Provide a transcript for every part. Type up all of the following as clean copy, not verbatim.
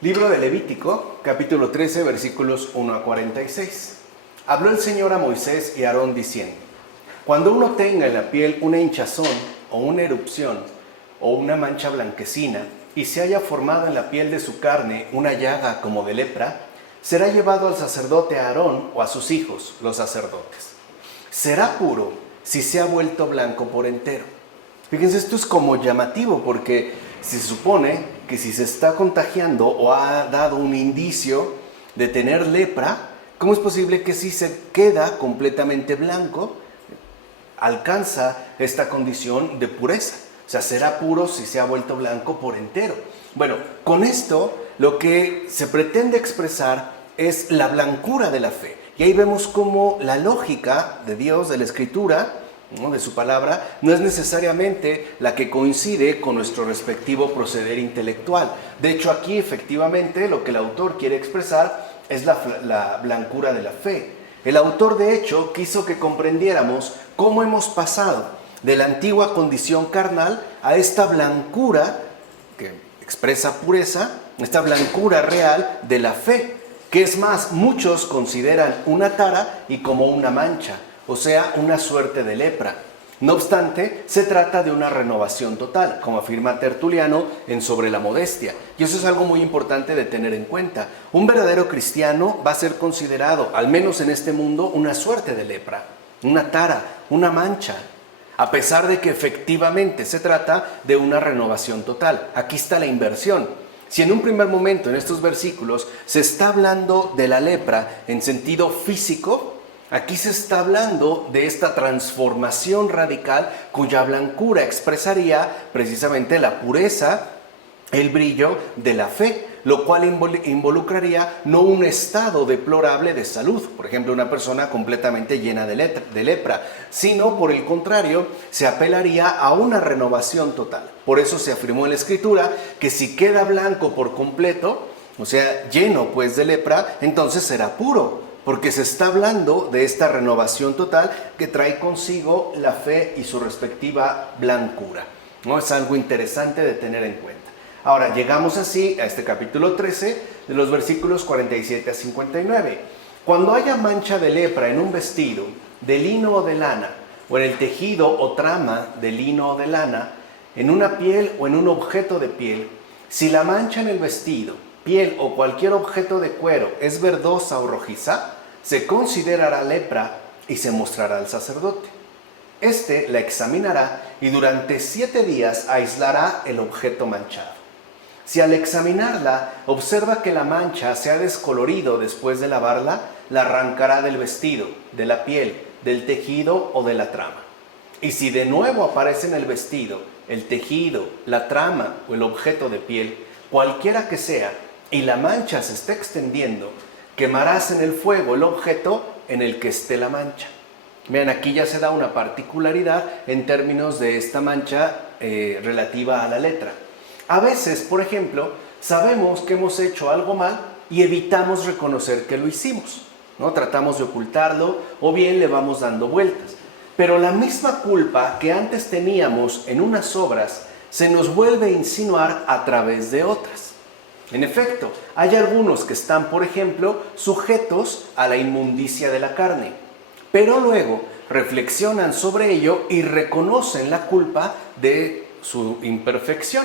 Libro de Levítico, capítulo 13, versículos 1 a 46. Habló el Señor a Moisés y a Aarón diciendo: Cuando uno tenga en la piel una hinchazón o una erupción o una mancha blanquecina y se haya formado en la piel de su carne una llaga como de lepra, será llevado al sacerdote Aarón o a sus hijos, los sacerdotes. Será puro si se ha vuelto blanco por entero. Fíjense, esto es como llamativo porque se supone que si se está contagiando o ha dado un indicio de tener lepra, ¿cómo es posible que si se queda completamente blanco, alcanza esta condición de pureza? O sea, será puro si se ha vuelto blanco por entero. Bueno, con esto lo que se pretende expresar es la blancura de la fe. Y ahí vemos cómo la lógica de Dios, de la Escritura, ¿no?, de su palabra, no es necesariamente la que coincide con nuestro respectivo proceder intelectual. De hecho, aquí efectivamente lo que el autor quiere expresar es la blancura de la fe. El autor, de hecho, quiso que comprendiéramos cómo hemos pasado de la antigua condición carnal a esta blancura que expresa pureza, esta blancura real de la fe, que es más, muchos consideran una tara y como una mancha, o sea, una suerte de lepra. No obstante, se trata de una renovación total, como afirma Tertuliano en Sobre la Modestia. Y eso es algo muy importante de tener en cuenta. Un verdadero cristiano va a ser considerado, al menos en este mundo, una suerte de lepra, una tara, una mancha, a pesar de que efectivamente se trata de una renovación total. Aquí está la inversión. Si en un primer momento en estos versículos se está hablando de la lepra en sentido físico, aquí se está hablando de esta transformación radical cuya blancura expresaría precisamente la pureza, el brillo de la fe, lo cual involucraría no un estado deplorable de salud, por ejemplo, una persona completamente llena de lepra, sino por el contrario, se apelaría a una renovación total. Por eso se afirmó en la Escritura que si queda blanco por completo, o sea, lleno pues de lepra, entonces será puro, porque se está hablando de esta renovación total que trae consigo la fe y su respectiva blancura, ¿no? Es algo interesante de tener en cuenta. Ahora, llegamos así a este capítulo 13, de los versículos 47 a 59. Cuando haya mancha de lepra en un vestido, de lino o de lana, o en el tejido o trama de lino o de lana, en una piel o en un objeto de piel, si la mancha en el vestido, piel o cualquier objeto de cuero es verdosa o rojiza, se considerará lepra y se mostrará al sacerdote. Este la examinará y durante 7 días aislará el objeto manchado. Si al examinarla observa que la mancha se ha descolorido después de lavarla, la arrancará del vestido, de la piel, del tejido o de la trama. Y si de nuevo aparece en el vestido, el tejido, la trama o el objeto de piel, cualquiera que sea, y la mancha se está extendiendo, quemarás en el fuego el objeto en el que esté la mancha. Vean, aquí ya se da una particularidad en términos de esta mancha relativa a la letra. A veces, por ejemplo, sabemos que hemos hecho algo mal y evitamos reconocer que lo hicimos, ¿no? Tratamos de ocultarlo o bien le vamos dando vueltas. Pero la misma culpa que antes teníamos en unas obras se nos vuelve a insinuar a través de otras. En efecto, hay algunos que están, por ejemplo, sujetos a la inmundicia de la carne, pero luego reflexionan sobre ello y reconocen la culpa de su imperfección.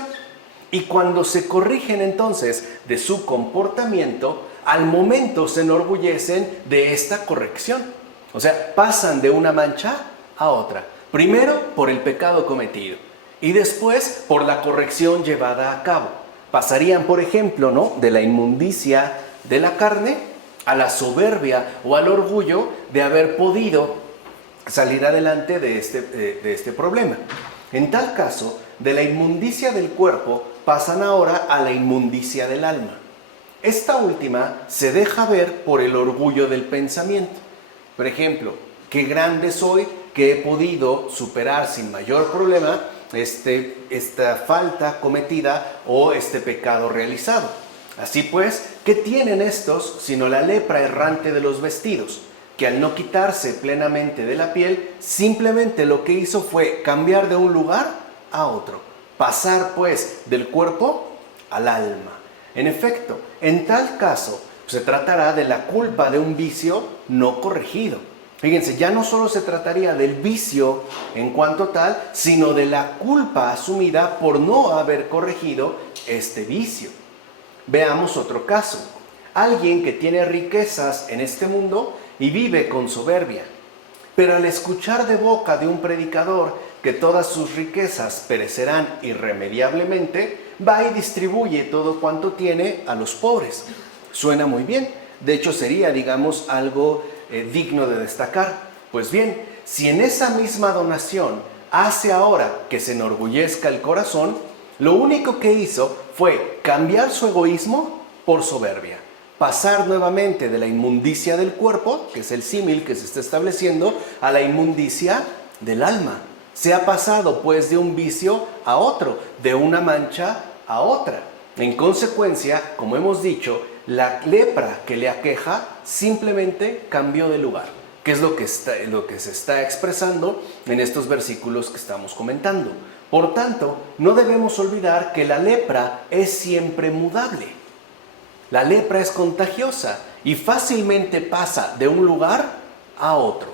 Y cuando se corrigen entonces de su comportamiento, al momento se enorgullecen de esta corrección. O sea, pasan de una mancha a otra. Primero por el pecado cometido y después por la corrección llevada a cabo. Pasarían, por ejemplo, ¿no?, de la inmundicia de la carne a la soberbia o al orgullo de haber podido salir adelante de este problema. En tal caso, de la inmundicia del cuerpo pasan ahora a la inmundicia del alma. Esta última se deja ver por el orgullo del pensamiento. Por ejemplo, qué grande soy que he podido superar sin mayor problema esta falta cometida o este pecado realizado. Así pues, ¿qué tienen estos sino la lepra errante de los vestidos? Que al no quitarse plenamente de la piel, simplemente lo que hizo fue cambiar de un lugar a otro. Pasar pues del cuerpo al alma. En efecto, en tal caso, se tratará de la culpa de un vicio no corregido. Fíjense, ya no solo se trataría del vicio en cuanto tal, sino de la culpa asumida por no haber corregido este vicio. Veamos otro caso. Alguien que tiene riquezas en este mundo y vive con soberbia, pero al escuchar de boca de un predicador que todas sus riquezas perecerán irremediablemente, va y distribuye todo cuanto tiene a los pobres. Suena muy bien. De hecho, sería, digamos, algo digno de destacar. Pues bien, si en esa misma donación hace ahora que se enorgullezca el corazón, lo único que hizo fue cambiar su egoísmo por soberbia. Pasar nuevamente de la inmundicia del cuerpo, que es el símil que se está estableciendo, a la inmundicia del alma. Se ha pasado pues de un vicio a otro, de una mancha a otra. En consecuencia, como hemos dicho, la lepra que le aqueja simplemente cambió de lugar, que es lo que se está expresando en estos versículos que estamos comentando. Por tanto, no debemos olvidar que la lepra es siempre mudable. La lepra es contagiosa y fácilmente pasa de un lugar a otro,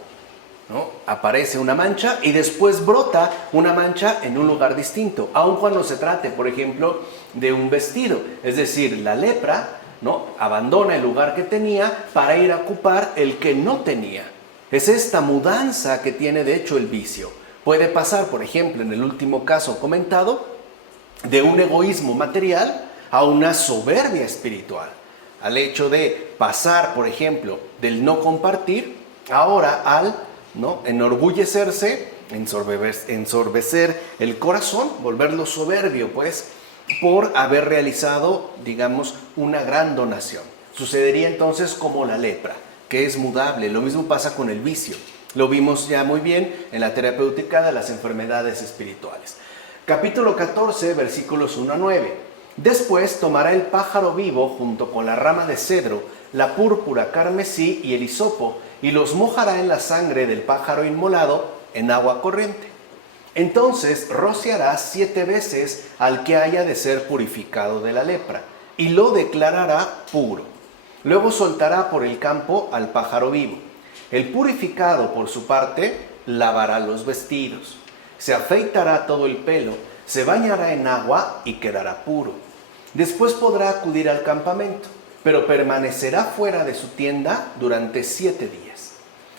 ¿no? Aparece una mancha y después brota una mancha en un lugar distinto, aun cuando se trate, por ejemplo, de un vestido. Es decir, la lepra, ¿no?, abandona el lugar que tenía para ir a ocupar el que no tenía. Es esta mudanza que tiene de hecho el vicio. Puede pasar, por ejemplo, en el último caso comentado, de un egoísmo material a una soberbia espiritual. Al hecho de pasar, por ejemplo, del no compartir, ahora al ¿no?, enorgullecerse, ensorbecer el corazón, volverlo soberbio, pues, por haber realizado, digamos, una gran donación. Sucedería entonces como la lepra, que es mudable. Lo mismo pasa con el vicio. Lo vimos ya muy bien en la terapéutica de las enfermedades espirituales. Capítulo 14, versículos 1 a 9. Después tomará el pájaro vivo junto con la rama de cedro, la púrpura, carmesí y el hisopo, y los mojará en la sangre del pájaro inmolado en agua corriente. Entonces rociará 7 veces al que haya de ser purificado de la lepra, y lo declarará puro. Luego soltará por el campo al pájaro vivo. El purificado, por su parte, lavará los vestidos, se afeitará todo el pelo, se bañará en agua y quedará puro. Después podrá acudir al campamento, pero permanecerá fuera de su tienda durante 7 días.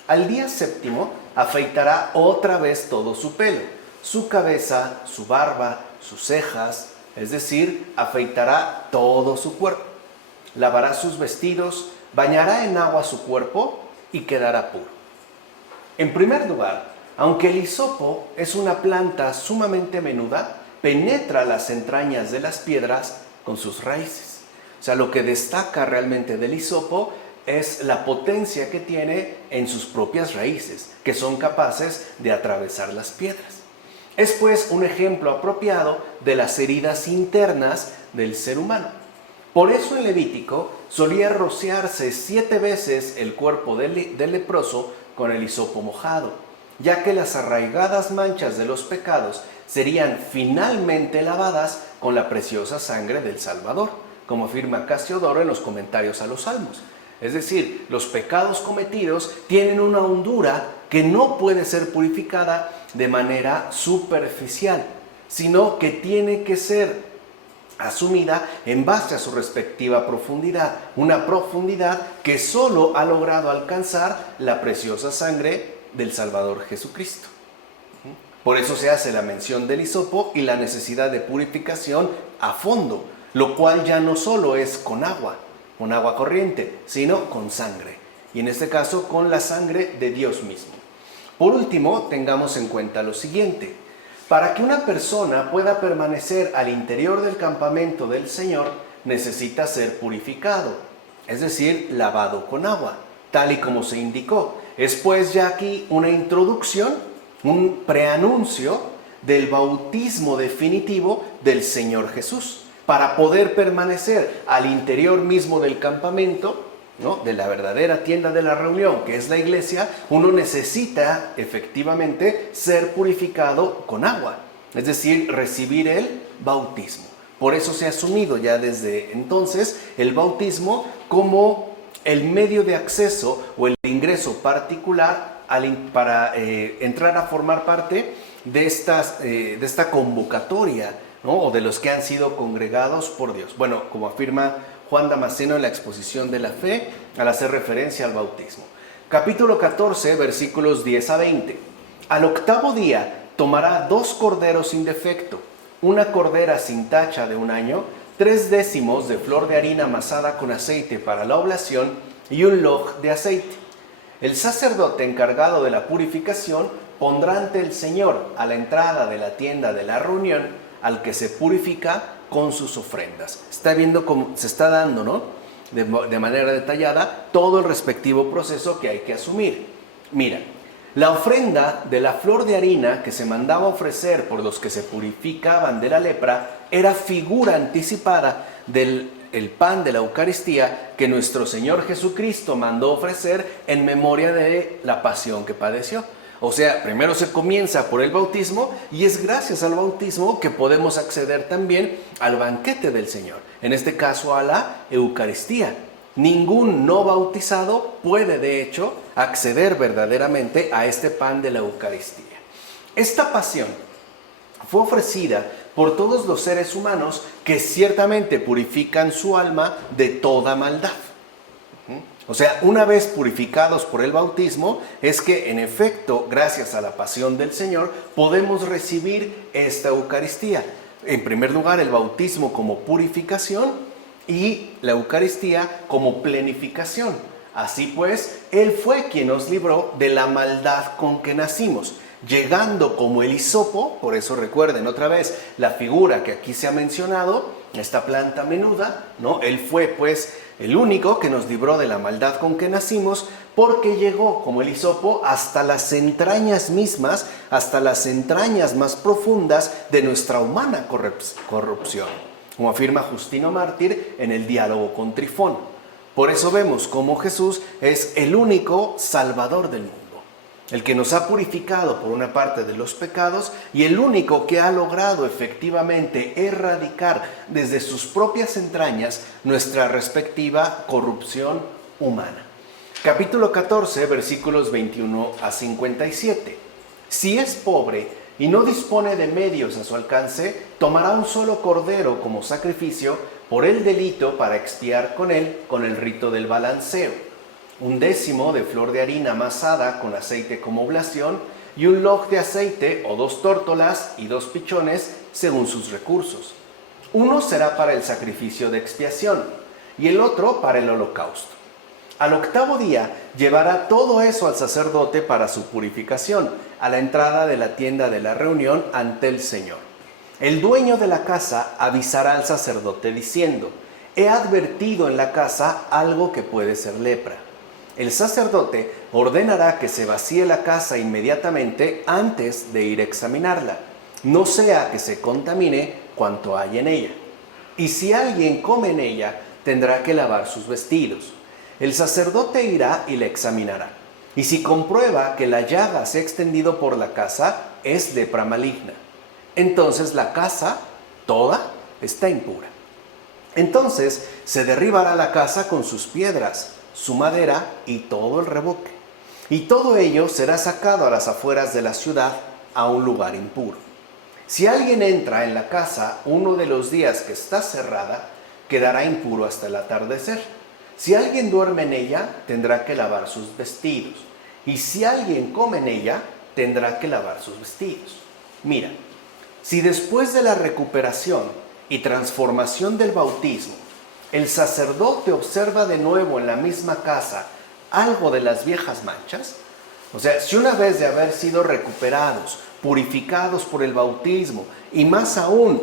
Al día 7º afeitará otra vez todo su pelo, su cabeza, su barba, sus cejas, es decir, afeitará todo su cuerpo. Lavará sus vestidos, bañará en agua su cuerpo y quedará puro. En primer lugar, aunque el hisopo es una planta sumamente menuda, penetra las entrañas de las piedras con sus raíces. O sea, lo que destaca realmente del hisopo es la potencia que tiene en sus propias raíces, que son capaces de atravesar las piedras. Es pues un ejemplo apropiado de las heridas internas del ser humano. Por eso en Levítico solía rociarse 7 veces el cuerpo del leproso con el hisopo mojado, ya que las arraigadas manchas de los pecados serían finalmente lavadas con la preciosa sangre del Salvador, como afirma Casiodoro en los comentarios a los Salmos. Es decir, los pecados cometidos tienen una hondura que no puede ser purificada de manera superficial, sino que tiene que ser asumida en base a su respectiva profundidad, una profundidad que solo ha logrado alcanzar la preciosa sangre del Salvador Jesucristo. Por eso se hace la mención del hisopo y la necesidad de purificación a fondo, lo cual ya no solo es con agua corriente, sino con sangre, y en este caso con la sangre de Dios mismo. Por último, tengamos en cuenta lo siguiente: para que una persona pueda permanecer al interior del campamento del Señor, necesita ser purificado, es decir, lavado con agua, tal y como se indicó. Es pues ya aquí una introducción, un preanuncio del bautismo definitivo del Señor Jesús. Para poder permanecer al interior mismo del campamento, ¿no?, de la verdadera tienda de la reunión, que es la iglesia, uno necesita efectivamente ser purificado con agua, es decir, recibir el bautismo. Por eso se ha asumido ya desde entonces el bautismo como el medio de acceso o el ingreso particular para entrar a formar parte de esta convocatoria, ¿no? O de los que han sido congregados por Dios. Bueno, como afirma Juan Damasceno en la exposición de la fe al hacer referencia al bautismo. Capítulo 14, versículos 10 a 20. Al octavo día tomará 2 corderos sin defecto, una cordera sin tacha de 1 año, 3 décimos de flor de harina amasada con aceite para la oblación y un log de aceite. El sacerdote encargado de la purificación pondrá ante el Señor a la entrada de la tienda de la reunión al que se purifica con sus ofrendas. Está viendo cómo se está dando, ¿no? De manera detallada todo el respectivo proceso que hay que asumir. Mira, la ofrenda de la flor de harina que se mandaba ofrecer por los que se purificaban de la lepra era figura anticipada del pan de la Eucaristía que nuestro Señor Jesucristo mandó ofrecer en memoria de la pasión que padeció. O sea, primero se comienza por el bautismo y es gracias al bautismo que podemos acceder también al banquete del Señor, en este caso a la Eucaristía. Ningún no bautizado puede, de hecho, acceder verdaderamente a este pan de la Eucaristía. Esta pasión fue ofrecida por todos los seres humanos que ciertamente purifican su alma de toda maldad. O sea, una vez purificados por el bautismo, es que en efecto, gracias a la pasión del Señor, podemos recibir esta Eucaristía. En primer lugar, el bautismo como purificación y la Eucaristía como plenificación. Así pues, Él fue quien nos libró de la maldad con que nacimos, llegando como el hisopo. Por eso recuerden otra vez la figura que aquí se ha mencionado, esta planta menuda, ¿no? Él fue pues el único que nos libró de la maldad con que nacimos, porque llegó como el hisopo hasta las entrañas mismas, hasta las entrañas más profundas de nuestra humana corrupción, como afirma Justino Mártir en el diálogo con Trifón. Por eso vemos cómo Jesús es el único Salvador del mundo, el que nos ha purificado por una parte de los pecados y el único que ha logrado efectivamente erradicar desde sus propias entrañas nuestra respectiva corrupción humana. Capítulo 14, versículos 21 a 57. Si es pobre y no dispone de medios a su alcance, tomará un solo cordero como sacrificio por el delito para expiar con él con el rito del balanceo. 1 décimo de flor de harina amasada con aceite como oblación y un log de aceite o 2 tórtolas y 2 pichones según sus recursos. Uno será para el sacrificio de expiación y el otro para el holocausto. Al octavo día llevará todo eso al sacerdote para su purificación, a la entrada de la tienda de la reunión ante el Señor. El dueño de la casa avisará al sacerdote diciendo: he advertido en la casa algo que puede ser lepra. El sacerdote ordenará que se vacíe la casa inmediatamente antes de ir a examinarla, no sea que se contamine cuanto hay en ella. Y si alguien come en ella, tendrá que lavar sus vestidos. El sacerdote irá y la examinará. Y si comprueba que la llaga se ha extendido por la casa, es lepra maligna. Entonces la casa toda está impura. Entonces se derribará la casa con sus piedras, su madera y todo el revoque. Y todo ello será sacado a las afueras de la ciudad a un lugar impuro. Si alguien entra en la casa uno de los días que está cerrada, quedará impuro hasta el atardecer. Si alguien duerme en ella, tendrá que lavar sus vestidos. Y si alguien come en ella, tendrá que lavar sus vestidos. Mira, si después de la recuperación y transformación del bautismo, el sacerdote observa de nuevo en la misma casa algo de las viejas manchas, o sea, si una vez de haber sido recuperados, purificados por el bautismo y más aún,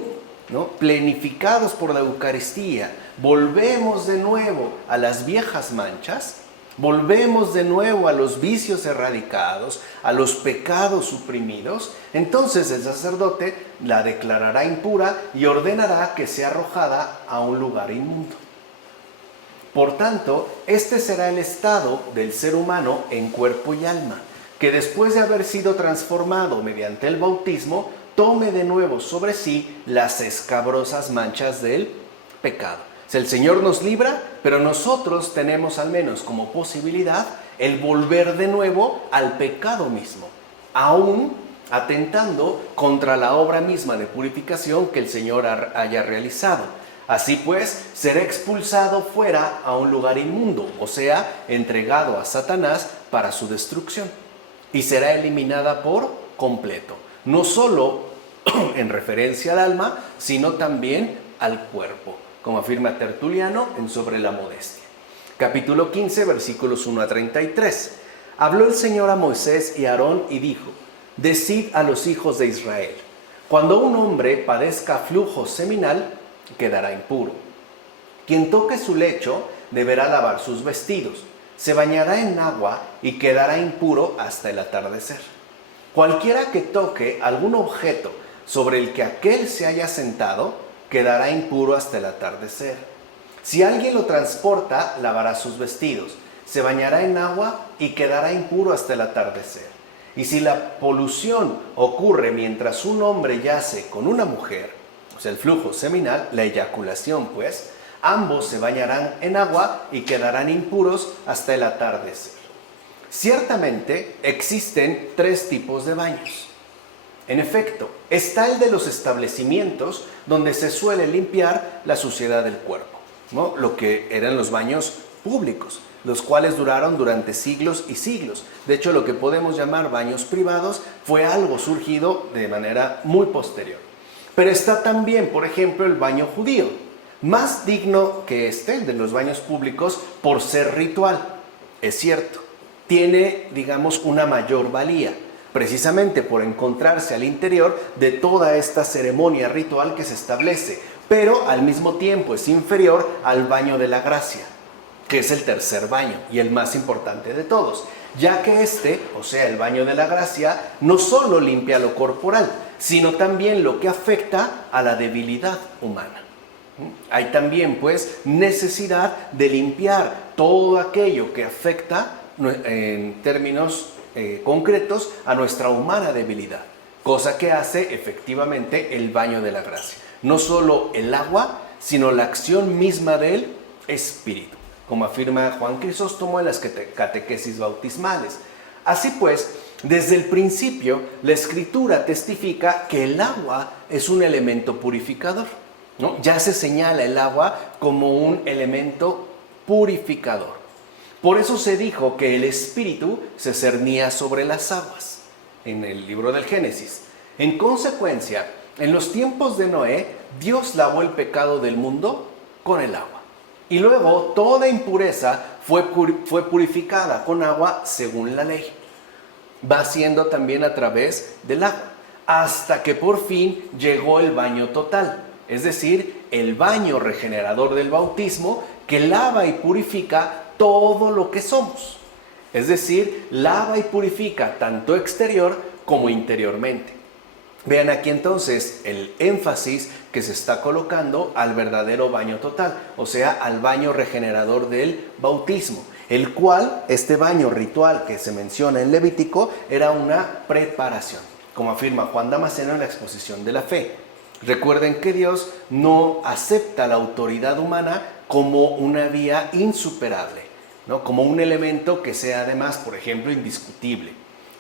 ¿no?, plenificados por la Eucaristía, volvemos de nuevo a las viejas manchas, volvemos de nuevo a los vicios erradicados, a los pecados suprimidos, entonces el sacerdote la declarará impura y ordenará que sea arrojada a un lugar inmundo. Por tanto, este será el estado del ser humano en cuerpo y alma, que después de haber sido transformado mediante el bautismo, tome de nuevo sobre sí las escabrosas manchas del pecado. O sea, el Señor nos libra, pero nosotros tenemos al menos como posibilidad el volver de nuevo al pecado mismo, aún atentando contra la obra misma de purificación que el Señor haya realizado. Así pues, será expulsado fuera a un lugar inmundo, o sea, entregado a Satanás para su destrucción, y será eliminada por completo, no solo en referencia al alma, sino también al cuerpo, como afirma Tertuliano en Sobre la Modestia. Capítulo 15, versículos 1 a 33. Habló el Señor a Moisés y a Aarón y dijo: Decid a los hijos de Israel: cuando un hombre padezca flujo seminal, quedará impuro. Quien toque su lecho deberá lavar sus vestidos, se bañará en agua y quedará impuro hasta el atardecer. Cualquiera que toque algún objeto sobre el que aquel se haya sentado, quedará impuro hasta el atardecer. Si alguien lo transporta, lavará sus vestidos, se bañará en agua y quedará impuro hasta el atardecer. Y si la polución ocurre mientras un hombre yace con una mujer, o sea, el flujo seminal, la eyaculación pues, ambos se bañarán en agua y quedarán impuros hasta el atardecer. Ciertamente existen 3 tipos de baños. En efecto, está el de los establecimientos donde se suele limpiar la suciedad del cuerpo, ¿no? Lo que eran los baños públicos, los cuales duraron durante siglos y siglos. De hecho, lo que podemos llamar baños privados fue algo surgido de manera muy posterior. Pero está también, por ejemplo, el baño judío, más digno que el de los baños públicos por ser ritual. Es cierto, tiene, digamos, una mayor valía, precisamente por encontrarse al interior de toda esta ceremonia ritual que se establece, pero al mismo tiempo es inferior al baño de la gracia, que es el tercer baño y el más importante de todos, ya que o sea, el baño de la gracia, no solo limpia lo corporal, sino también lo que afecta a la debilidad humana. Hay también, pues, necesidad de limpiar todo aquello que afecta, en términos concretos, a nuestra humana debilidad, cosa que hace efectivamente el baño de la gracia. No solo el agua, sino la acción misma del Espíritu, como afirma Juan Crisóstomo en las catequesis bautismales. Así pues, desde el principio, la Escritura testifica que el agua es un elemento purificador, ¿no? Ya se señala el agua como un elemento purificador. Por eso se dijo que el Espíritu se cernía sobre las aguas, en el libro del Génesis. En consecuencia, en los tiempos de Noé, Dios lavó el pecado del mundo con el agua. Y luego toda impureza fue purificada con agua según la ley. Va siendo también a través del agua, hasta que por fin llegó el baño total, es decir, el baño regenerador del bautismo que lava y purifica todo lo que somos. Es decir, lava y purifica tanto exterior como interiormente. Vean aquí entonces el énfasis que se está colocando al verdadero baño total, o sea, al baño regenerador del bautismo, el cual, este baño ritual que se menciona en Levítico, era una preparación, como afirma Juan Damasceno en la exposición de la fe. Recuerden que Dios no acepta la autoridad humana como una vía insuperable, ¿no? Como un elemento que sea además, por ejemplo, indiscutible.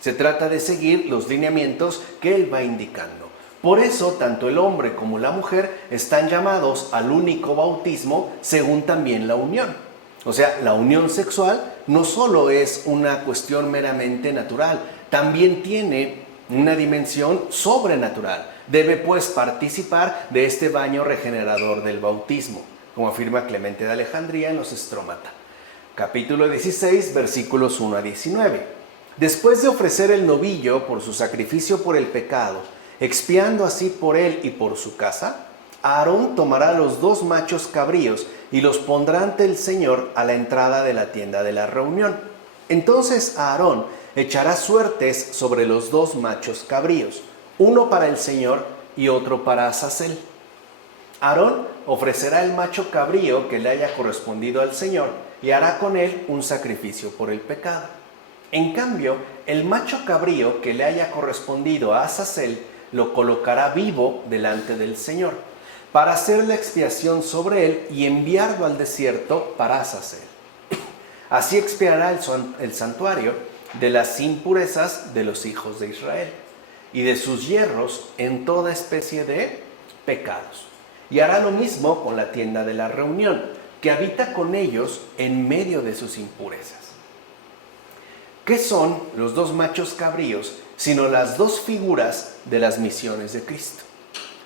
Se trata de seguir los lineamientos que Él va indicando. Por eso, tanto el hombre como la mujer están llamados al único bautismo según también la unión. O sea, la unión sexual no solo es una cuestión meramente natural, también tiene una dimensión sobrenatural. Debe pues participar de este baño regenerador del bautismo, como afirma Clemente de Alejandría en los Strómata. Capítulo 16, versículos 1 a 19. Después de ofrecer el novillo por su sacrificio por el pecado, expiando así por él y por su casa, Aarón tomará los 2 machos cabríos y los pondrá ante el Señor a la entrada de la tienda de la reunión. Entonces Aarón echará suertes sobre los 2 machos cabríos, uno para el Señor y otro para Azazel. Aarón ofrecerá el macho cabrío que le haya correspondido al Señor y hará con él un sacrificio por el pecado. En cambio, el macho cabrío que le haya correspondido a Azazel lo colocará vivo delante del Señor, para hacer la expiación sobre él y enviarlo al desierto para Azazel. Así expiará el santuario de las impurezas de los hijos de Israel y de sus yerros en toda especie de pecados. Y hará lo mismo con la tienda de la reunión, que habita con ellos en medio de sus impurezas. ¿Qué son los dos machos cabríos sino las dos figuras de las misiones de Cristo?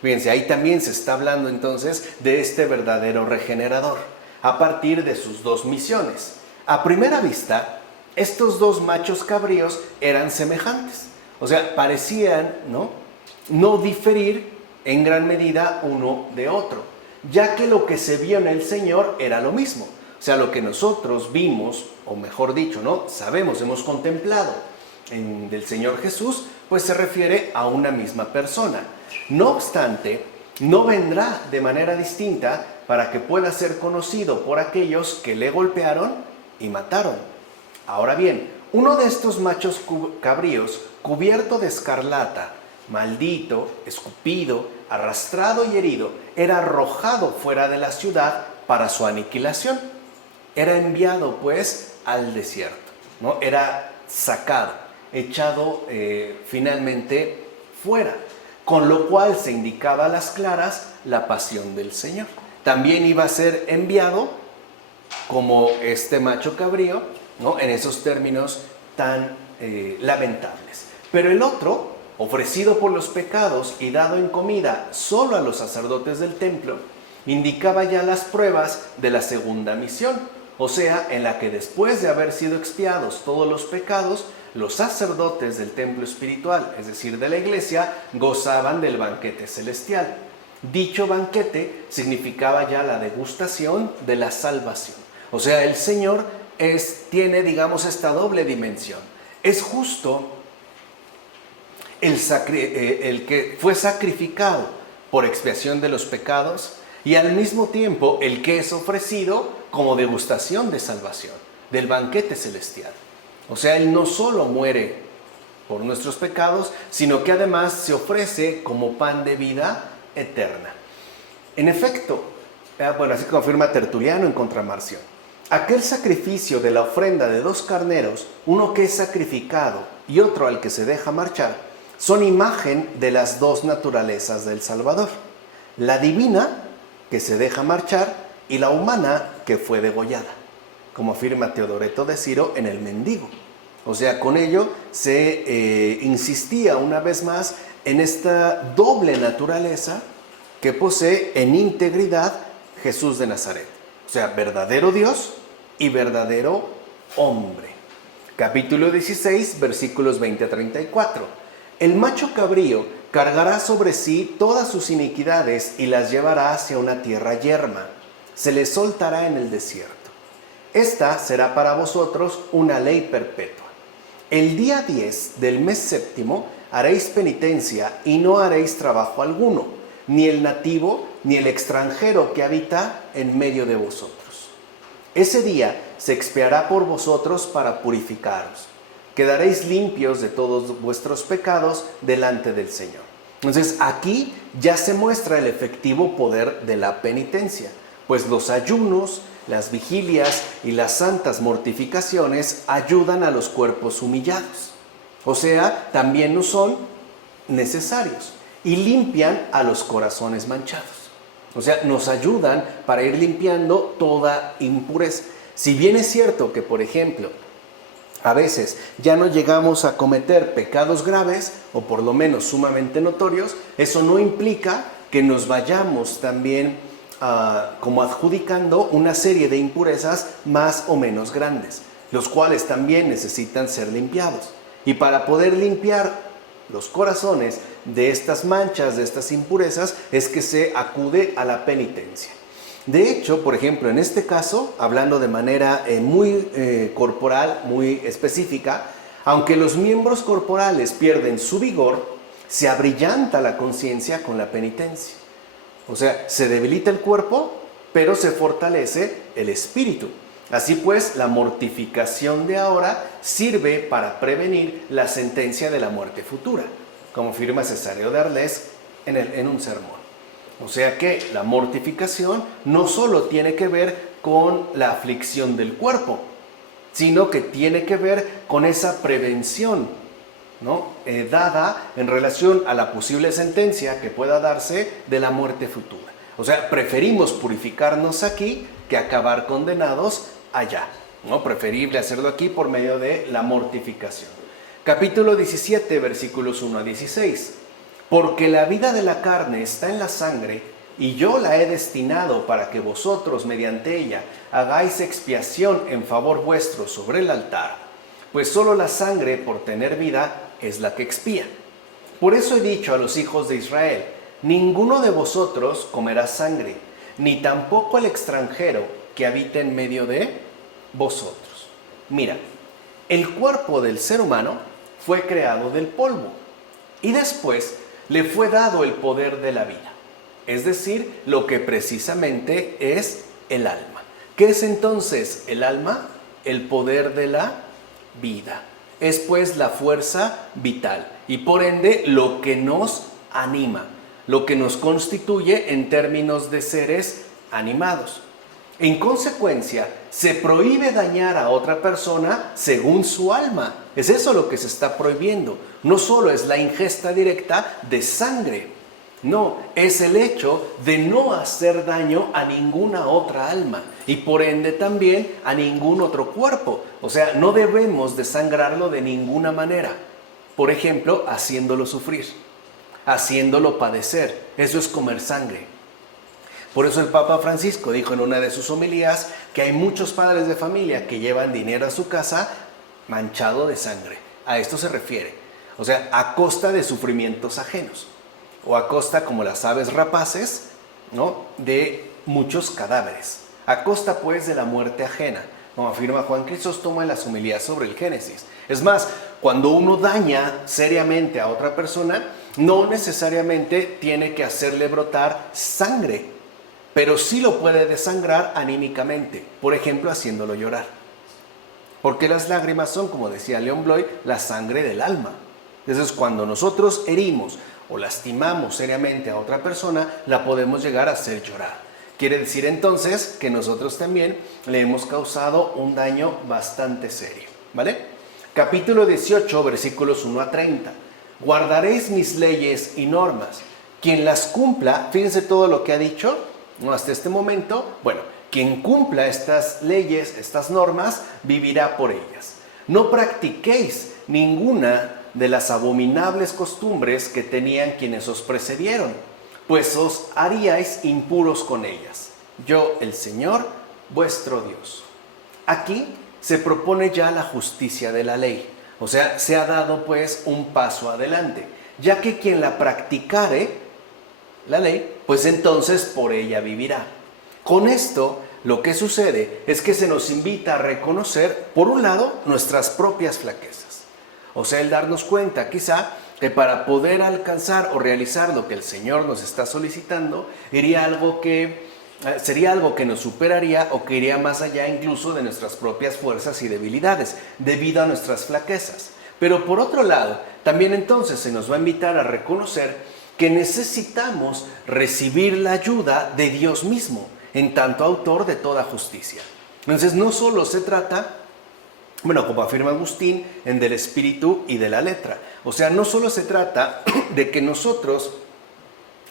Fíjense, ahí también se está hablando entonces de este verdadero regenerador, a partir de sus dos misiones. A primera vista, estos dos machos cabríos eran semejantes, o sea, parecían no diferir en gran medida uno de otro, ya que lo que se vio en el Señor era lo mismo. O sea, lo que nosotros vimos, o mejor dicho, sabemos, hemos contemplado del Señor Jesús, pues se refiere a una misma persona. No obstante, no vendrá de manera distinta para que pueda ser conocido por aquellos que le golpearon y mataron. Ahora bien, uno de estos machos cabríos, cubierto de escarlata, maldito, escupido, arrastrado y herido, era arrojado fuera de la ciudad para su aniquilación. Era enviado pues al desierto, era sacado, echado finalmente fuera, con lo cual se indicaba a las claras la pasión del Señor. También iba a ser enviado como este macho cabrío, en esos términos tan lamentables. Pero el otro, ofrecido por los pecados y dado en comida solo a los sacerdotes del templo, indicaba ya las pruebas de la segunda misión, o sea, en la que después de haber sido expiados todos los pecados, los sacerdotes del templo espiritual, es decir, de la iglesia, gozaban del banquete celestial. Dicho banquete significaba ya la degustación de la salvación. O sea, el Señor tiene, digamos, esta doble dimensión. Es justo el que fue sacrificado por expiación de los pecados y al mismo tiempo el que es ofrecido como degustación de salvación, del banquete celestial. O sea, Él no solo muere por nuestros pecados, sino que además se ofrece como pan de vida eterna. En efecto, así confirma Tertuliano en Contramarción, aquel sacrificio de la ofrenda de dos carneros, uno que es sacrificado y otro al que se deja marchar, son imagen de las dos naturalezas del Salvador. La divina, que se deja marchar, y la humana, que fue degollada, como afirma Teodoreto de Ciro en El Mendigo. O sea, con ello se insistía una vez más en esta doble naturaleza que posee en integridad Jesús de Nazaret. O sea, verdadero Dios y verdadero hombre. Capítulo 16, versículos 20 a 34. El macho cabrío cargará sobre sí todas sus iniquidades y las llevará hacia una tierra yerma. Se les soltará en el desierto. Esta será para vosotros una ley perpetua. El día 10 del mes séptimo haréis penitencia y no haréis trabajo alguno, ni el nativo ni el extranjero que habita en medio de vosotros. Ese día se expiará por vosotros para purificaros. Quedaréis limpios de todos vuestros pecados delante del Señor. Entonces aquí ya se muestra el efectivo poder de la penitencia, pues los ayunos, las vigilias y las santas mortificaciones ayudan a los cuerpos humillados. O sea, también no son necesarios y limpian a los corazones manchados. O sea, nos ayudan para ir limpiando toda impureza. Si bien es cierto que, por ejemplo, a veces ya no llegamos a cometer pecados graves o por lo menos sumamente notorios, eso no implica que nos vayamos también como adjudicando una serie de impurezas más o menos grandes, los cuales también necesitan ser limpiados. Y para poder limpiar los corazones de estas manchas, de estas impurezas, es que se acude a la penitencia. De hecho, por ejemplo, en este caso, hablando de manera muy corporal, muy específica, aunque los miembros corporales pierden su vigor, se abrillanta la conciencia con la penitencia. O sea, se debilita el cuerpo, pero se fortalece el espíritu. Así pues, la mortificación de ahora sirve para prevenir la sentencia de la muerte futura. como afirma Cesáreo de Arles en un sermón. O sea que la mortificación no solo tiene que ver con la aflicción del cuerpo, sino que tiene que ver con esa prevención, ¿no? Dada en relación a la posible sentencia que pueda darse de la muerte futura. O sea, preferimos purificarnos aquí que acabar condenados allá, ¿no? Preferible hacerlo aquí por medio de la mortificación. Capítulo 17, versículos 1 a 16. Porque la vida de la carne está en la sangre, y yo la he destinado para que vosotros mediante ella hagáis expiación en favor vuestro sobre el altar, pues solo la sangre por tener vida es la que expía. Por eso he dicho a los hijos de Israel, ninguno de vosotros comerá sangre, ni tampoco el extranjero que habita en medio de vosotros. Mira, el cuerpo del ser humano fue creado del polvo, y después le fue dado el poder de la vida, es decir, lo que precisamente es el alma. ¿Qué es entonces el alma? El poder de la vida. Es pues la fuerza vital y por ende lo que nos anima, lo que nos constituye en términos de seres animados. En consecuencia, se prohíbe dañar a otra persona según su alma. Es eso lo que se está prohibiendo. No solo es la ingesta directa de sangre, no, es el hecho de no hacer daño a ninguna otra alma y por ende también a ningún otro cuerpo. O sea, no debemos desangrarlo de ninguna manera. Por ejemplo, haciéndolo sufrir, haciéndolo padecer. Eso es comer sangre. Por eso el Papa Francisco dijo en una de sus homilías que hay muchos padres de familia que llevan dinero a su casa manchado de sangre. A esto se refiere. O sea, a costa de sufrimientos ajenos. O a costa, como las aves rapaces, ¿no?, de muchos cadáveres. A costa, pues, de la muerte ajena, como afirma Juan Crisóstomo en las homilías sobre el Génesis. Es más, cuando uno daña seriamente a otra persona, no necesariamente tiene que hacerle brotar sangre, pero sí lo puede desangrar anímicamente, por ejemplo, haciéndolo llorar. Porque las lágrimas son, como decía Leon Bloy, la sangre del alma. Entonces, cuando nosotros herimos o lastimamos seriamente a otra persona, la podemos llegar a hacer llorar. Quiere decir entonces que nosotros también le hemos causado un daño bastante serio, ¿vale? Capítulo 18, versículos 1 a 30. Guardaréis mis leyes y normas. Quien las cumpla, fíjense todo lo que ha dicho, ¿no?, hasta este momento. Bueno, quien cumpla estas leyes, estas normas, vivirá por ellas. No practiquéis ninguna de las abominables costumbres que tenían quienes os precedieron, pues os haríais impuros con ellas. Yo, el Señor, vuestro Dios. Aquí se propone ya la justicia de la ley. O sea, se ha dado pues un paso adelante, ya que quien la practicare, la ley, pues entonces por ella vivirá. Con esto, lo que sucede es que se nos invita a reconocer, por un lado, nuestras propias flaquezas. O sea, el darnos cuenta quizá que para poder alcanzar o realizar lo que el Señor nos está solicitando, sería algo que nos superaría o que iría más allá incluso de nuestras propias fuerzas y debilidades, debido a nuestras flaquezas. Pero por otro lado, también entonces se nos va a invitar a reconocer que necesitamos recibir la ayuda de Dios mismo, en tanto autor de toda justicia. Entonces no solo se trata, bueno, como afirma Agustín, en del espíritu y de la letra. O sea, no solo se trata de que nosotros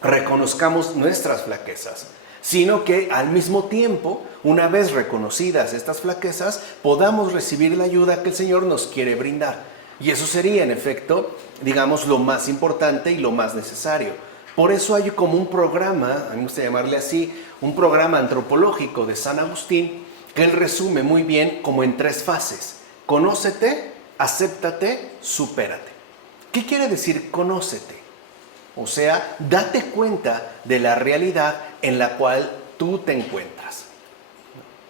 reconozcamos nuestras flaquezas, sino que al mismo tiempo, una vez reconocidas estas flaquezas, podamos recibir la ayuda que el Señor nos quiere brindar. Y eso sería, en efecto, digamos, lo más importante y lo más necesario. Por eso hay como un programa, a mí me gusta llamarle así, un programa antropológico de San Agustín, que él resume muy bien como en 3 fases. Conócete, acéptate, supérate. ¿Qué quiere decir conócete? O sea, date cuenta de la realidad en la cual tú te encuentras.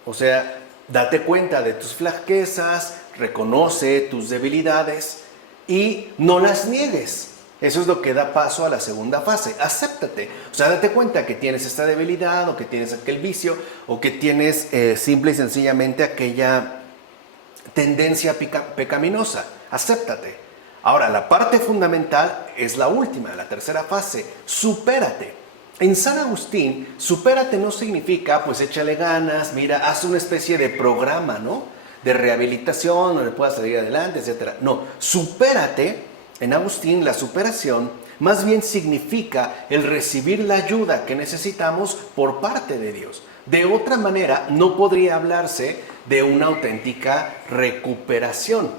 O sea, date cuenta de tus flaquezas, reconoce tus debilidades y no las niegues. Eso es lo que da paso a la segunda fase. Acéptate. O sea, date cuenta que tienes esta debilidad o que tienes aquel vicio o que tienes simple y sencillamente aquella tendencia pecaminosa. Acéptate. Ahora, la parte fundamental es la última, la tercera fase, supérate. En San Agustín, supérate no significa, pues échale ganas, mira, haz una especie de programa, ¿no? De rehabilitación, donde puedas salir adelante, etc. No, supérate, en Agustín, la superación más bien significa el recibir la ayuda que necesitamos por parte de Dios. De otra manera, no podría hablarse de una auténtica recuperación.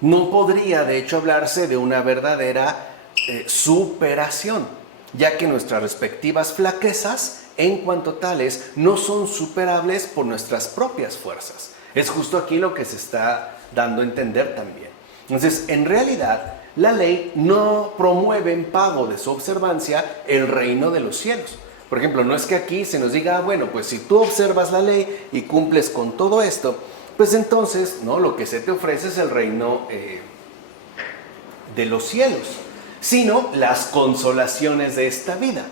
No podría, de hecho, hablarse de una verdadera superación, ya que nuestras respectivas flaquezas, en cuanto tales, no son superables por nuestras propias fuerzas. Es justo aquí lo que se está dando a entender también. Entonces, en realidad, la ley no promueve en pago de su observancia el reino de los cielos. Por ejemplo, no es que aquí se nos diga, bueno, pues si tú observas la ley y cumples con todo esto, pues entonces, ¿no?, lo que se te ofrece es el reino de los cielos, sino las consolaciones de esta vida,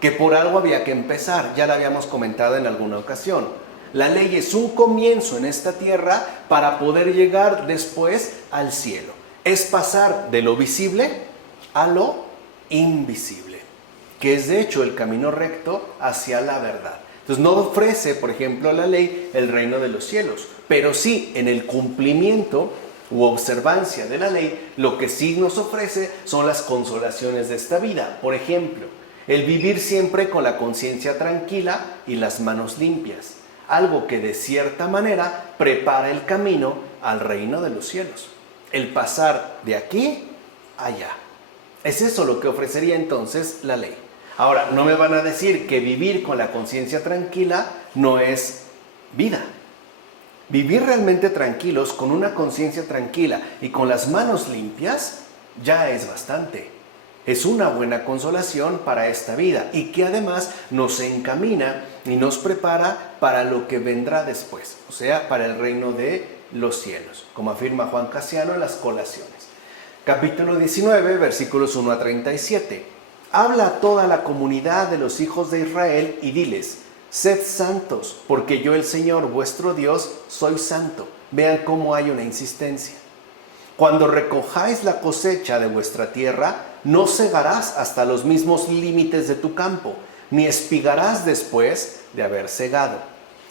que por algo había que empezar, ya lo habíamos comentado en alguna ocasión. La ley es un comienzo en esta tierra para poder llegar después al cielo. Es pasar de lo visible a lo invisible, que es de hecho el camino recto hacia la verdad. Entonces no ofrece, por ejemplo, la ley el reino de los cielos, pero sí en el cumplimiento u observancia de la ley, lo que sí nos ofrece son las consolaciones de esta vida. Por ejemplo, el vivir siempre con la conciencia tranquila y las manos limpias, algo que de cierta manera prepara el camino al reino de los cielos. El pasar de aquí a allá. Es eso lo que ofrecería entonces la ley. Ahora, no me van a decir que vivir con la conciencia tranquila no es vida. Vivir realmente tranquilos, con una conciencia tranquila y con las manos limpias, ya es bastante. Es una buena consolación para esta vida y que además nos encamina y nos prepara para lo que vendrá después, o sea, para el reino de los cielos, como afirma Juan Casiano en las Colaciones. Capítulo 19, versículos 1 a 37. Habla a toda la comunidad de los hijos de Israel y diles: sed santos, porque yo el Señor vuestro Dios soy santo. Vean cómo hay una insistencia. Cuando recojáis la cosecha de vuestra tierra, no segarás hasta los mismos límites de tu campo, ni espigarás después de haber segado.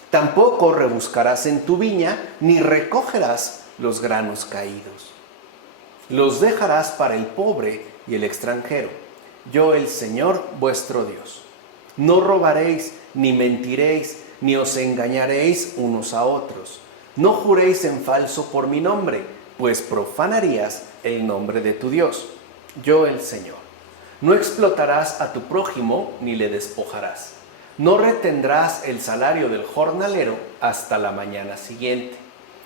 Tampoco rebuscarás en tu viña, ni recogerás los granos caídos. Los dejarás para el pobre y el extranjero. Yo, el Señor vuestro Dios. No robaréis, ni mentiréis, ni os engañaréis unos a otros. No juréis en falso por mi nombre, pues profanarías el nombre de tu Dios. Yo, el Señor. No explotarás a tu prójimo, ni le despojarás. No retendrás el salario del jornalero hasta la mañana siguiente.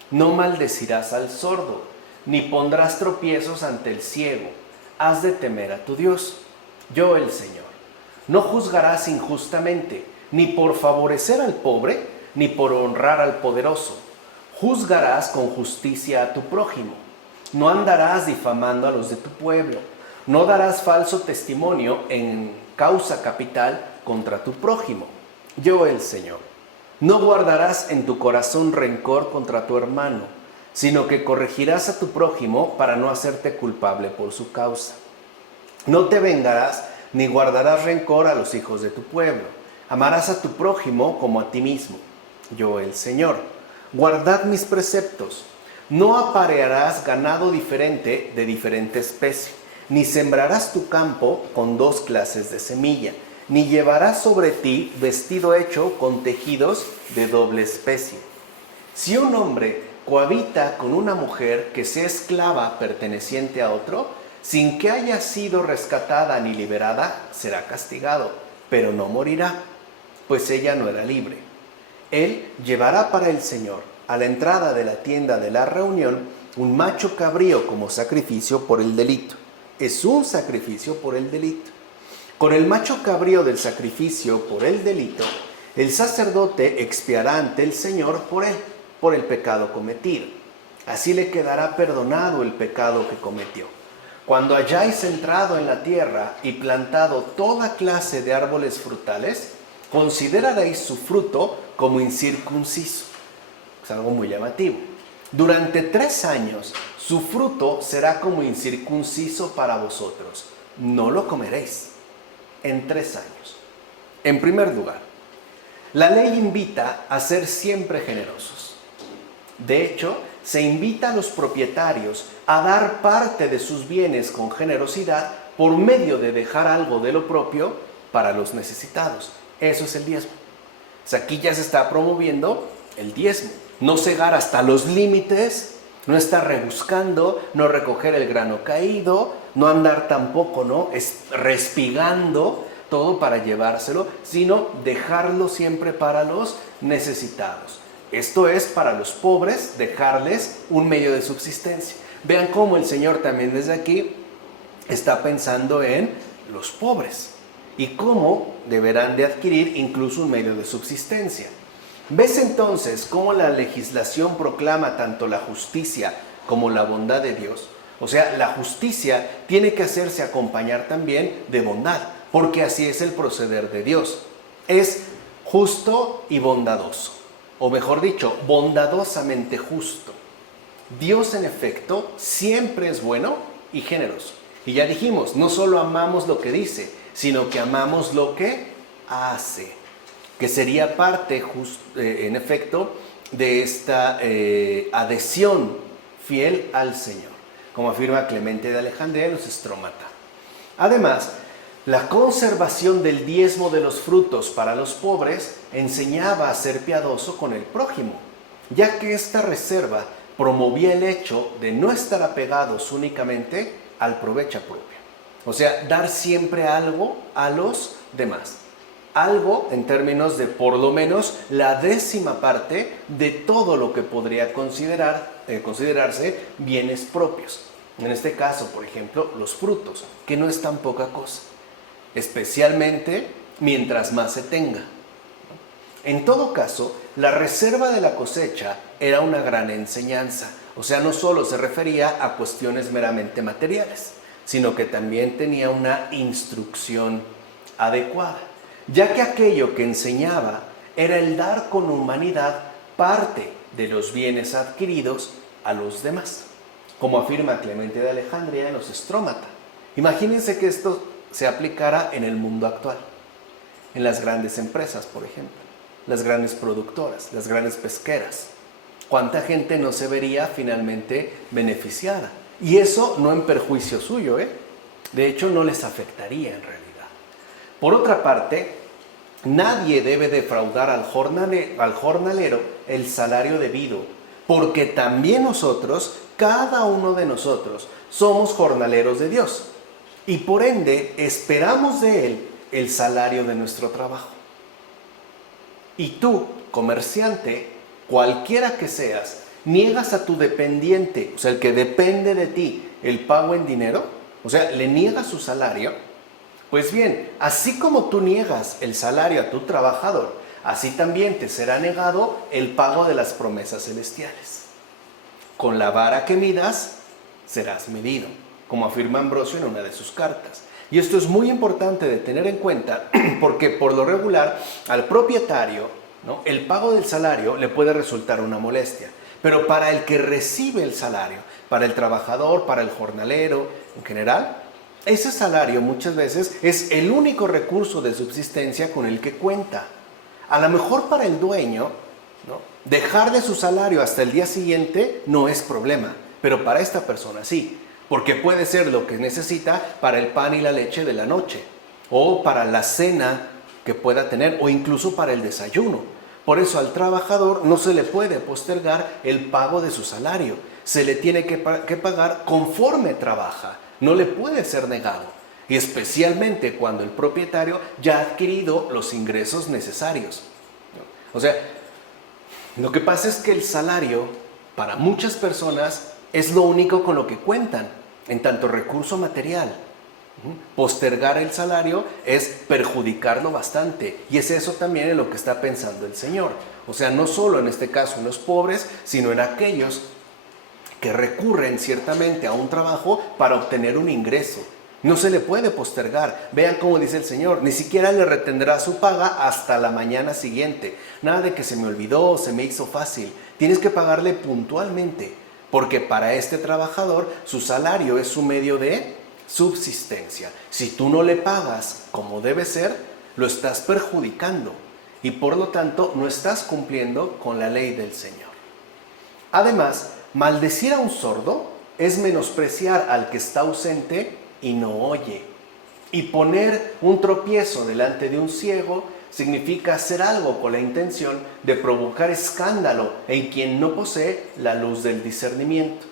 No maldecirás al sordo, ni pondrás tropiezos ante el ciego. Has de temer a tu Dios. Yo, el Señor. No juzgarás injustamente, ni por favorecer al pobre, ni por honrar al poderoso. Juzgarás con justicia a tu prójimo. No andarás difamando a los de tu pueblo. No darás falso testimonio en causa capital contra tu prójimo. Yo, el Señor. No guardarás en tu corazón rencor contra tu hermano, sino que corregirás a tu prójimo para no hacerte culpable por su causa. No te vengarás ni guardarás rencor a los hijos de tu pueblo. Amarás a tu prójimo como a ti mismo. Yo, el Señor. Guardad mis preceptos. No aparearás ganado diferente de diferente especie, ni sembrarás tu campo con dos clases de semilla, ni llevarás sobre ti vestido hecho con tejidos de doble especie. Si un hombre cohabita con una mujer que sea esclava perteneciente a otro, sin que haya sido rescatada ni liberada, será castigado, pero no morirá, pues ella no era libre. Él llevará para el Señor, a la entrada de la tienda de la reunión, un macho cabrío como sacrificio por el delito. Es un sacrificio por el delito. Con el macho cabrío del sacrificio por el delito, el sacerdote expiará ante el Señor por él, por el pecado cometido. Así le quedará perdonado el pecado que cometió. Cuando hayáis entrado en la tierra y plantado toda clase de árboles frutales, consideraréis su fruto como incircunciso. Es algo muy llamativo. Durante 3 años su fruto será como incircunciso para vosotros. No lo comeréis en 3 años. En primer lugar, la ley invita a ser siempre generosos. De hecho, se invita a los propietarios a dar parte de sus bienes con generosidad por medio de dejar algo de lo propio para los necesitados. Eso es el diezmo. O sea, aquí ya se está promoviendo el diezmo. No cegar hasta los límites, no estar rebuscando, no recoger el grano caído, no andar tampoco, ¿no? Respigando todo para llevárselo, sino dejarlo siempre para los necesitados. Esto es para los pobres, dejarles un medio de subsistencia. Vean cómo el Señor también desde aquí está pensando en los pobres y cómo deberán de adquirir incluso un medio de subsistencia. ¿Ves entonces cómo la legislación proclama tanto la justicia como la bondad de Dios? O sea, la justicia tiene que hacerse acompañar también de bondad, porque así es el proceder de Dios. Es justo y bondadoso, o mejor dicho, bondadosamente justo. Dios, en efecto, siempre es bueno y generoso. Y ya dijimos, no solo amamos lo que dice, sino que amamos lo que hace, que sería parte, en efecto, de esta adhesión fiel al Señor, como afirma Clemente de Alejandría en los Estrómata. Además, la conservación del diezmo de los frutos para los pobres enseñaba a ser piadoso con el prójimo, ya que esta reserva promovía el hecho de no estar apegados únicamente al provecho propio. O sea, dar siempre algo a los demás. Algo en términos de por lo menos la 10ª parte de todo lo que podría considerarse bienes propios. En este caso, por ejemplo, los frutos, que no es tan poca cosa, especialmente mientras más se tenga. En todo caso, la reserva de la cosecha era una gran enseñanza. O sea, no solo se refería a cuestiones meramente materiales, sino que también tenía una instrucción adecuada, ya que aquello que enseñaba era el dar con humanidad parte de los bienes adquiridos a los demás, como afirma Clemente de Alejandría en los Estrómata. Imagínense que esto se aplicara en el mundo actual, en las grandes empresas, por ejemplo, las grandes productoras, las grandes pesqueras. ¿Cuánta gente no se vería finalmente beneficiada? Y eso no en perjuicio suyo, De hecho, no les afectaría en realidad. Por otra parte, nadie debe defraudar al jornalero el salario debido, porque también nosotros, cada uno de nosotros, somos jornaleros de Dios. Y por ende, esperamos de Él el salario de nuestro trabajo. Y tú, comerciante, cualquiera que seas, niegas a tu dependiente, o sea, el que depende de ti, el pago en dinero, o sea, le niegas su salario. Pues bien, así como tú niegas el salario a tu trabajador, así también te será negado el pago de las promesas celestiales. Con la vara que midas, serás medido, como afirma Ambrosio en una de sus cartas. Y esto es muy importante de tener en cuenta, porque por lo regular al propietario, ¿no?, el pago del salario le puede resultar una molestia. Pero para el que recibe el salario, para el trabajador, para el jornalero, en general, ese salario muchas veces es el único recurso de subsistencia con el que cuenta. A lo mejor para el dueño, ¿no?, dejar de su salario hasta el día siguiente no es problema, pero para esta persona sí, porque puede ser lo que necesita para el pan y la leche de la noche, o para la cena que pueda tener, o incluso para el desayuno. Por eso al trabajador no se le puede postergar el pago de su salario. Se le tiene que pagar conforme trabaja. No le puede ser negado. Y especialmente cuando el propietario ya ha adquirido los ingresos necesarios. O sea, lo que pasa es que el salario para muchas personas es lo único con lo que cuentan en tanto recurso material. Postergar el salario es perjudicarlo bastante, y es eso también en lo que está pensando el Señor. O sea, no solo en este caso en los pobres, sino en aquellos que recurren ciertamente a un trabajo para obtener un ingreso. No se le puede postergar. Vean cómo dice el Señor, ni siquiera le retendrá su paga hasta la mañana siguiente. Nada de que se me olvidó, se me hizo fácil. Tienes que pagarle puntualmente, porque para este trabajador su salario es su medio de subsistencia. Si tú no le pagas como debe ser, lo estás perjudicando y por lo tanto no estás cumpliendo con la ley del Señor. Además, maldecir a un sordo es menospreciar al que está ausente y no oye. Y poner un tropiezo delante de un ciego significa hacer algo con la intención de provocar escándalo en quien no posee la luz del discernimiento.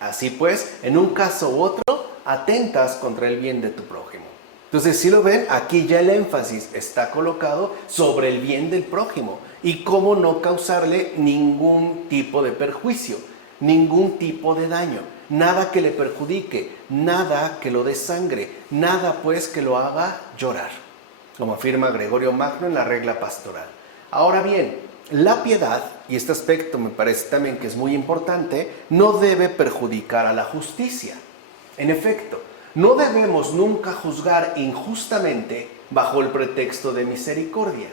Así pues, en un caso u otro, atentas contra el bien de tu prójimo. Entonces, si lo ven, aquí ya el énfasis está colocado sobre el bien del prójimo y cómo no causarle ningún tipo de perjuicio, ningún tipo de daño, nada que le perjudique, nada que lo desangre, nada pues que lo haga llorar, como afirma Gregorio Magno en la regla pastoral. Ahora bien, la piedad, y este aspecto me parece también que es muy importante, no debe perjudicar a la justicia. En efecto, no debemos nunca juzgar injustamente bajo el pretexto de misericordia.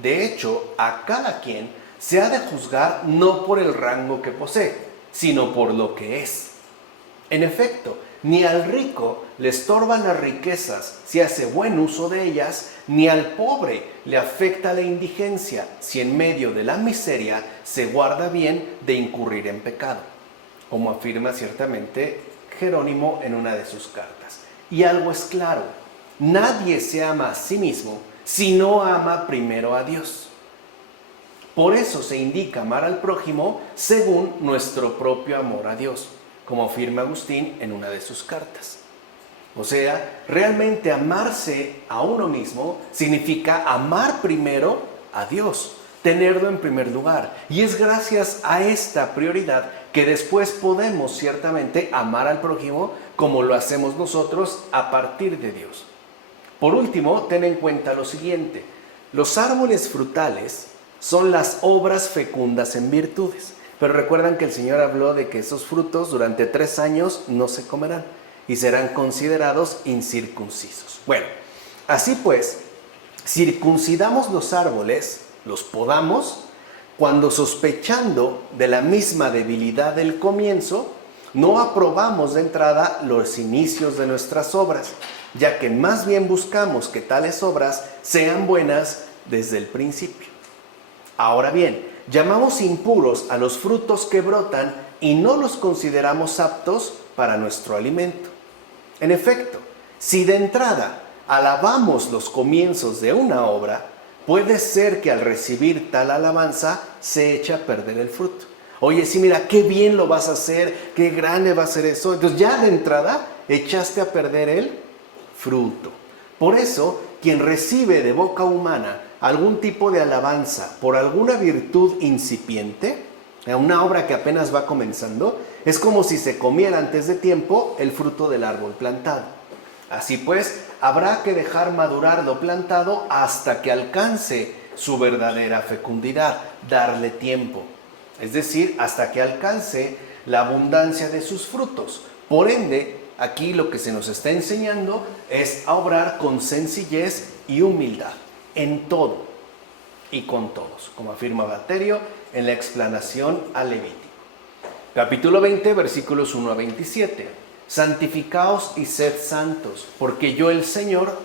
De hecho, a cada quien se ha de juzgar no por el rango que posee, sino por lo que es. En efecto, ni al rico le estorban las riquezas si hace buen uso de ellas, ni al pobre le afecta la indigencia si en medio de la miseria se guarda bien de incurrir en pecado, como afirma ciertamente Jerónimo en una de sus cartas. Y algo es claro, nadie se ama a sí mismo si no ama primero a Dios. Por eso se indica amar al prójimo según nuestro propio amor a Dios, como afirma Agustín en una de sus cartas. O sea, realmente amarse a uno mismo significa amar primero a Dios, tenerlo en primer lugar. Y es gracias a esta prioridad que después podemos ciertamente amar al prójimo como lo hacemos nosotros a partir de Dios. Por último, ten en cuenta lo siguiente: los árboles frutales son las obras fecundas en virtudes. Pero recuerdan que el Señor habló de que esos frutos durante 3 años no se comerán y serán considerados incircuncisos. Bueno, así pues, circuncidamos los árboles, los podamos, cuando sospechando de la misma debilidad del comienzo, no aprobamos de entrada los inicios de nuestras obras, ya que más bien buscamos que tales obras sean buenas desde el principio. Ahora bien, llamamos impuros a los frutos que brotan y no los consideramos aptos para nuestro alimento. En efecto, si de entrada alabamos los comienzos de una obra, puede ser que al recibir tal alabanza se eche a perder el fruto. Oye, sí, mira, qué bien lo vas a hacer, qué grande va a ser eso. Entonces ya de entrada echaste a perder el fruto. Por eso, quien recibe de boca humana algún tipo de alabanza por alguna virtud incipiente, una obra que apenas va comenzando, es como si se comiera antes de tiempo el fruto del árbol plantado. Así pues, habrá que dejar madurar lo plantado hasta que alcance su verdadera fecundidad, darle tiempo. Es decir, hasta que alcance la abundancia de sus frutos. Por ende, aquí lo que se nos está enseñando es a obrar con sencillez y humildad, en todo y con todos, como afirma Baterio en la explanación al Levítico. Capítulo 20, versículos 1 a 27. Santificaos y sed santos, porque yo el Señor,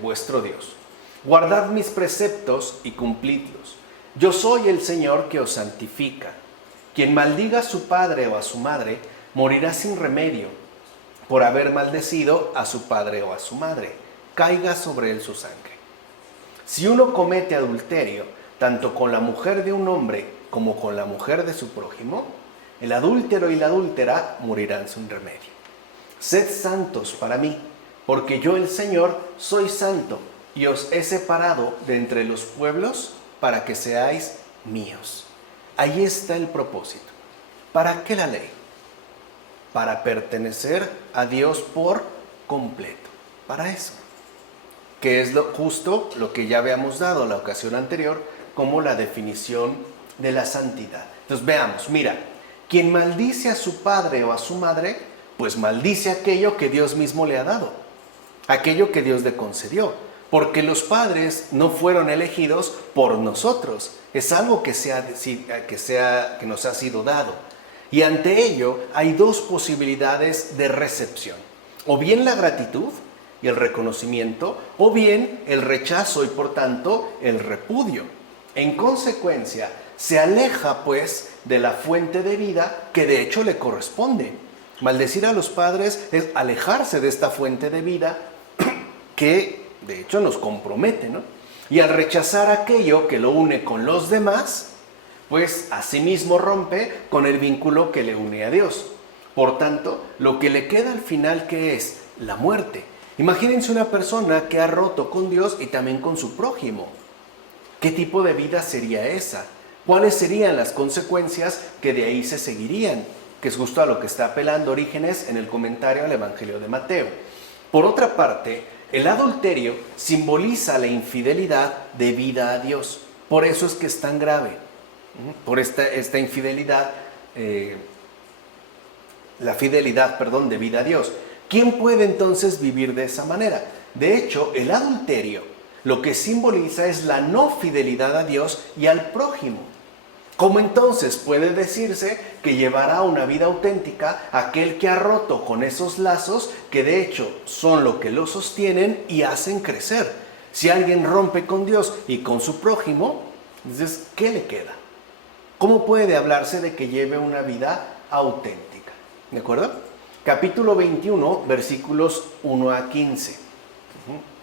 vuestro Dios. Guardad mis preceptos y cumplidlos. Yo soy el Señor que os santifica. Quien maldiga a su padre o a su madre, morirá sin remedio, por haber maldecido a su padre o a su madre. Caiga sobre él su sangre. Si uno comete adulterio, tanto con la mujer de un hombre como con la mujer de su prójimo, el adúltero y la adúltera morirán sin remedio. Sed santos para mí, porque yo el Señor soy santo, y os he separado de entre los pueblos para que seáis míos. Ahí está el propósito. ¿Para qué la ley? Para pertenecer a Dios por completo. Para eso. Que es justo lo que ya habíamos dado la ocasión anterior como la definición de la santidad. Entonces veamos, mira, quien maldice a su padre o a su madre pues maldice aquello que Dios mismo le ha dado, aquello que Dios le concedió, porque los padres no fueron elegidos por nosotros, es algo que nos ha sido dado. Y ante ello hay dos posibilidades de recepción, o bien la gratitud y el reconocimiento, o bien el rechazo y por tanto el repudio. En consecuencia, se aleja pues de la fuente de vida que de hecho le corresponde. Maldecir a los padres es alejarse de esta fuente de vida que de hecho nos compromete, ¿no? Y al rechazar aquello que lo une con los demás, pues asimismo rompe con el vínculo que le une a Dios. Por tanto, lo que le queda al final, ¿qué es? La muerte. Imagínense una persona que ha roto con Dios y también con su prójimo. ¿Qué tipo de vida sería esa? ¿Cuáles serían las consecuencias que de ahí se seguirían? Que es justo a lo que está apelando Orígenes en el comentario al Evangelio de Mateo. Por otra parte, el adulterio simboliza la infidelidad debida a Dios. Por eso es que es tan grave. Por esta infidelidad, la fidelidad, debida a Dios. ¿Quién puede entonces vivir de esa manera? De hecho, el adulterio lo que simboliza es la no fidelidad a Dios y al prójimo. ¿Cómo entonces puede decirse que llevará una vida auténtica aquel que ha roto con esos lazos que de hecho son lo que lo sostienen y hacen crecer? Si alguien rompe con Dios y con su prójimo, entonces, ¿qué le queda? ¿Cómo puede hablarse de que lleve una vida auténtica? ¿De acuerdo? Capítulo 21, versículos 1 a 15.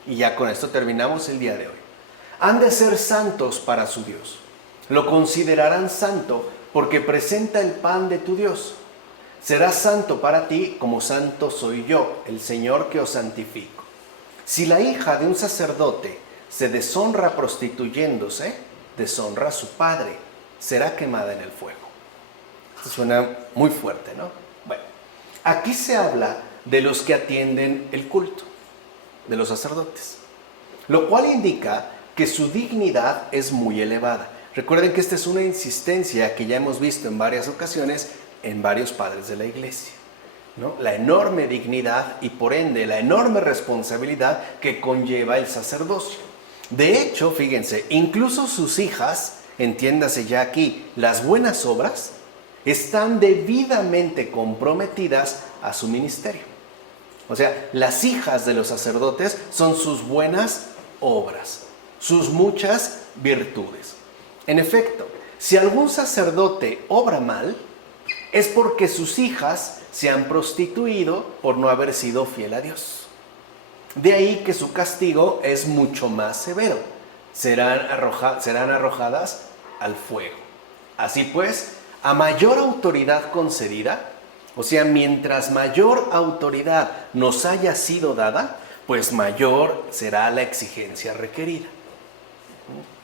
Y ya con esto terminamos el día de hoy. Han de ser santos para su Dios. Lo considerarán santo porque presenta el pan de tu Dios. Será santo para ti como santo soy yo, el Señor que os santifico. Si la hija de un sacerdote se deshonra prostituyéndose, deshonra a su padre. Será quemada en el fuego. Esto suena muy fuerte, ¿no? Bueno, aquí se habla de los que atienden el culto, de los sacerdotes, lo cual indica que su dignidad es muy elevada. Recuerden que esta es una insistencia que ya hemos visto en varias ocasiones en varios padres de la iglesia, ¿no? La enorme dignidad y por ende la enorme responsabilidad que conlleva el sacerdocio. De hecho, fíjense, incluso sus hijas, entiéndase ya aquí, las buenas obras, están debidamente comprometidas a su ministerio. O sea, las hijas de los sacerdotes son sus buenas obras, sus muchas virtudes. En efecto, si algún sacerdote obra mal, es porque sus hijas se han prostituido por no haber sido fiel a Dios. De ahí que su castigo es mucho más severo. Serán arrojadas al fuego. Así pues, a mayor autoridad concedida, o sea, mientras mayor autoridad nos haya sido dada, pues mayor será la exigencia requerida.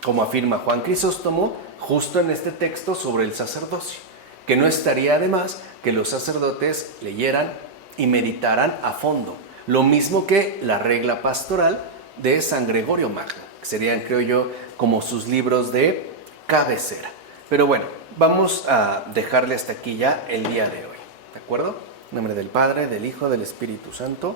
Como afirma Juan Crisóstomo, justo en este texto sobre el sacerdocio, que no estaría de más que los sacerdotes leyeran y meditaran a fondo, lo mismo que la regla pastoral de San Gregorio Magno, que serían, creo yo, como sus libros de cabecera. Pero bueno, vamos a dejarle hasta aquí ya el día de hoy, ¿de acuerdo? En nombre del Padre, del Hijo, del Espíritu Santo.